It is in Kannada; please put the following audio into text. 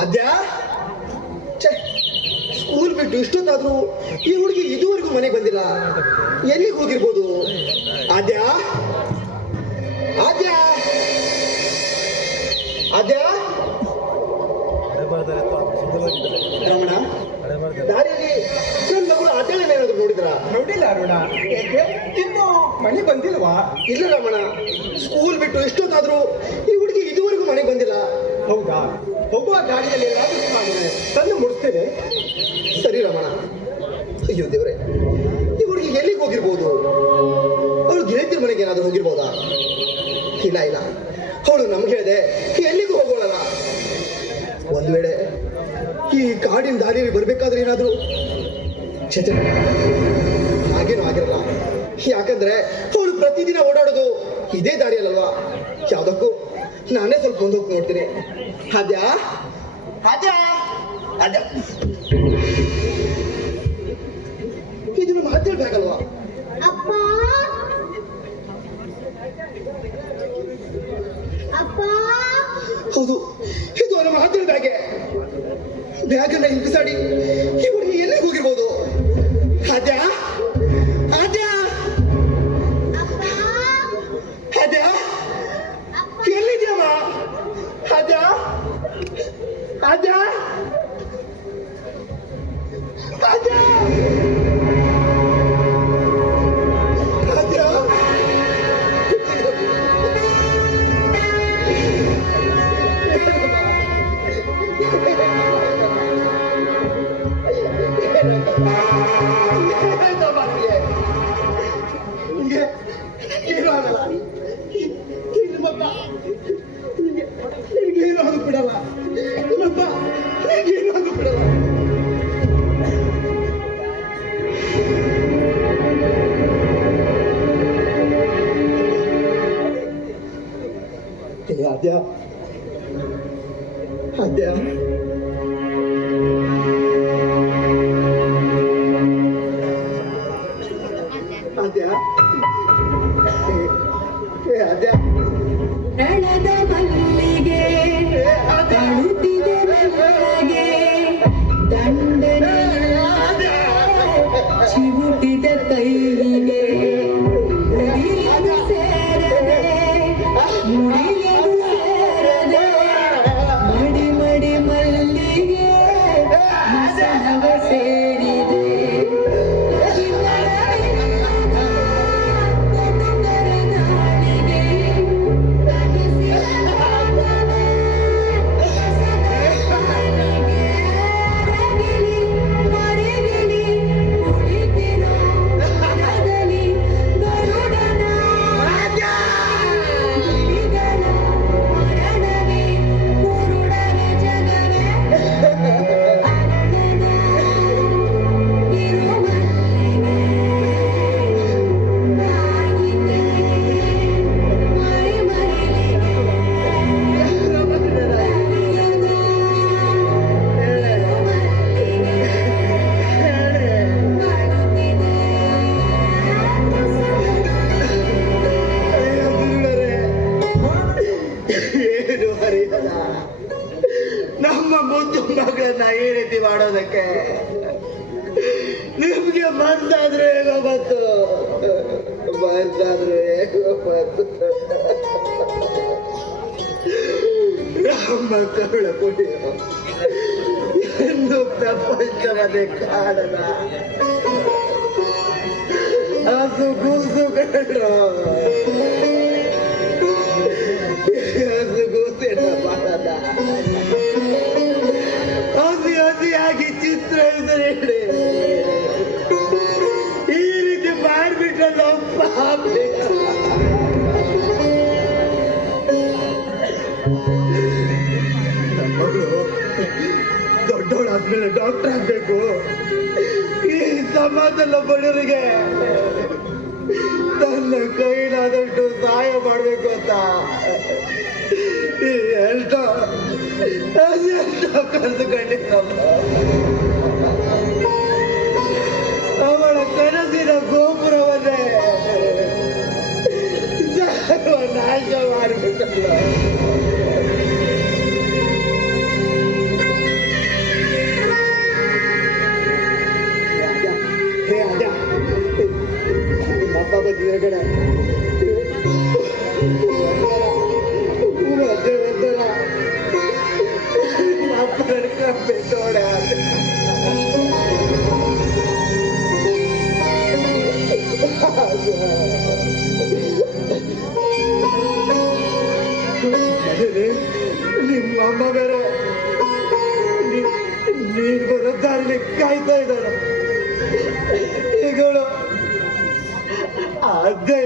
ಆದ್ಯಾ, ಸ್ಕೂಲ್ ಬಿಟ್ಟು ಇಷ್ಟೊತ್ತಾದ್ರೂ ಈ ಹುಡುಗಿ ಇದುವರೆಗೂ ಮನೆಗೆ ಬಂದಿಲ್ಲ. ಎಲ್ಲಿಗೆ ಹೋಗಿರ್ಬೋದು? ಆದ್ಯಾ, ಆದ್ಯಾ, ಆದ್ಯಾ. ರಮಣ, ದಾರಿಯಲ್ಲಿ ನನ್ನ ಮಗಳು ಆದ್ಯಾನ ಏನಾದ್ರು ನೋಡಿದ್ರಾ? ನೋಡಿಲ್ಲ ಅರುಣ. ಇನ್ನು ಮನೆ ಬಂದಿಲ್ವಾ? ಇಲ್ಲ ರಮಣ, ಸ್ಕೂಲ್ ಬಿಟ್ಟು ಇಷ್ಟೊತ್ತಾದ್ರೂ ಈ ಹುಡುಗಿ ಇದುವರೆಗೂ ಮನೆಗೆ ಬಂದಿಲ್ಲ. ಹೌದಾ? ಹೋಗುವ ದಾರಿಯಲ್ಲಿ ಏನಾದರೂ ಮಾಡಿದ್ರೆ ತಂದು ಮುಡಿಸ್ತೇನೆ. ಸರಿ ರಮಣ. ಅಯ್ಯೋ ದೇವ್ರೆ, ಈ ಹುಡುಗಿ ಎಲ್ಲಿಗೆ ಹೋಗಿರ್ಬೋದು? ಅವಳು ಗೆಳತಿಯ ಮನೆಗೆ ಏನಾದ್ರು ಹೋಗಿರ್ಬೋದಾ? ಇಲ್ಲ ಇಲ್ಲ, ಅವಳು ನಮ್ಗೆ ಹೇಳಿದೆ ಎಲ್ಲಿಗೂ ಹೋಗೋಳಲ್ಲ. ಒಂದ್ ವೇಳೆ ಈ ಕಾಡಿನ ದಾರಿಯಲ್ಲಿ ಬರ್ಬೇಕಾದ್ರೆ ಏನಾದ್ರು ಚೇತನ ಹಾಗೇನು ಆಗಿರಲ್ಲ. ಯಾಕಂದ್ರೆ ಅವಳು ಪ್ರತಿದಿನ ಓಡಾಡೋದು ಇದೇ ದಾರಿಯಲ್ಲಲ್ವಾ. ಯಾವ್ದಕ್ಕೂ ನಾನೇ ಸ್ವಲ್ಪ ಮುಂದೆ ಹೋಗಿ ನೋಡ್ತೀನಿ. ಆದ್ಯಾ, ಆದ್ಯಾ, ಆದ್ಯಾ, ಇದು ನಮ್ಮ ಮಾತಾಡ್ಬೇಕಲ್ವಾ? ಅಪ್ಪ, ಅಪ್ಪ. ಹೌದು, ಇದು ನಮ್ಮ ಮಾತಿನ ಬ್ಯಾಗೆ. ಬ್ಯಾಗನ್ನ ಹಿಂಪಿಸಾಡಿ ಈ ಹುಡುಗಿ ಎಲ್ಲಿಗೆ ಹೋಗಿರ್ಬೋದು? ಆದ್ಯಾ, ಆದ್ಯಾ, ಆದ್ಯಾ, ಎಲ್ಲಿದ್ಯಮ್ಮ? ಆದ್ಯಾ, ಆದ್ಯಾ, ಆದ್ಯಾ, ಆದ್ಯಾ. ಏನು ಆಗಲ್ಲ, ನಿಮ್ಮಪ್ಪ ಏನು ಆಗ ಬಿಡಲ್ಲ. ನಿಮ್ಮಪ್ಪ ಏನು ಆಗ ಬಿಡಲ್ಲ. ಆದ್ಯಾ, ಆದ್ಯಾ, ಆದ್ಯಾ, ಆದ್ಯಾ. ನಳದ ಮಲ್ಲಿಗೆ ಕಾಣುತ್ತಿದೆ ಮೆಲ್ಲಗೆ, ದಂಡನೆ ಚಿವುಟಿದ ಕೈಗೆ, ಉಡಿಯಲು ಸೇರದೆ ಮುಡಿಯಲು ಸೇರದೆ, ಮಡಿ ಮಡಿ ಮಲ್ಲಿಗೆ ಮಸಣವ ಸೇರಿದೆ. ನಮ್ಮ ಮುದ್ದು ಮಗಳನ್ನ ಈ ರೀತಿ ಮಾಡೋದಕ್ಕೆ ನಿಮ್ಗೆ ಮನಸ್ಸಾದ್ರೆ ಹೇಗೋ ಬಂತು, ಮನಸ್ಸಾದ್ರೆ ಹೇಗೋ ಬಂತು. ನಮ್ಮ ಕರುಳ ಪುಡಿಯೋ ಎಂದು ಪ್ರಪಂಚವನ್ನೇ ಕಾಡಲ ಅದು ಕೂಸು ಕಂಡ್ರು, ಅದು ಕೂಸಿನ ಮಾಡದ ಹಸಿ ಹಸಿಯಾಗಿ ಚಿತ್ರ ಹೆಸರಿಡಿ ಈ ರೀತಿ ಮಾಡ್ಬಿಟ್ರಲ್ಲ ಪಾಪಿ. ಮಗಳು ದೊಡ್ಡವಳಾದ್ಮೇಲೆ ಡಾಕ್ಟರ್ ಆಗ್ಬೇಕು. ಈ ಸಮಾಜದ ಬಡವರಿಗೆ ನನ್ನ ಕೈಲಾದಷ್ಟು ಸಹಾಯ ಮಾಡ್ಬೇಕು ಅಂತ ಎಷ್ಟೋ ಕನಸು ಕಂಡಿದ್ದಲ್ಲ. ಅವಳ ಕನಸಿನ ಗೋಪುರವನ್ನೇ ನಾಶ ಮಾಡಿಬಿಟ್ಟಲ್ಲ. ನಿಮ್ಮ ಅಮ್ಮ ಬೇರೆ ನೀರು ಬರೋ ದಾರಿಲಿ ಕಾಯ್ತಾ ಇದ್ದಾಳೆ ಈಗಳು ಅದೇ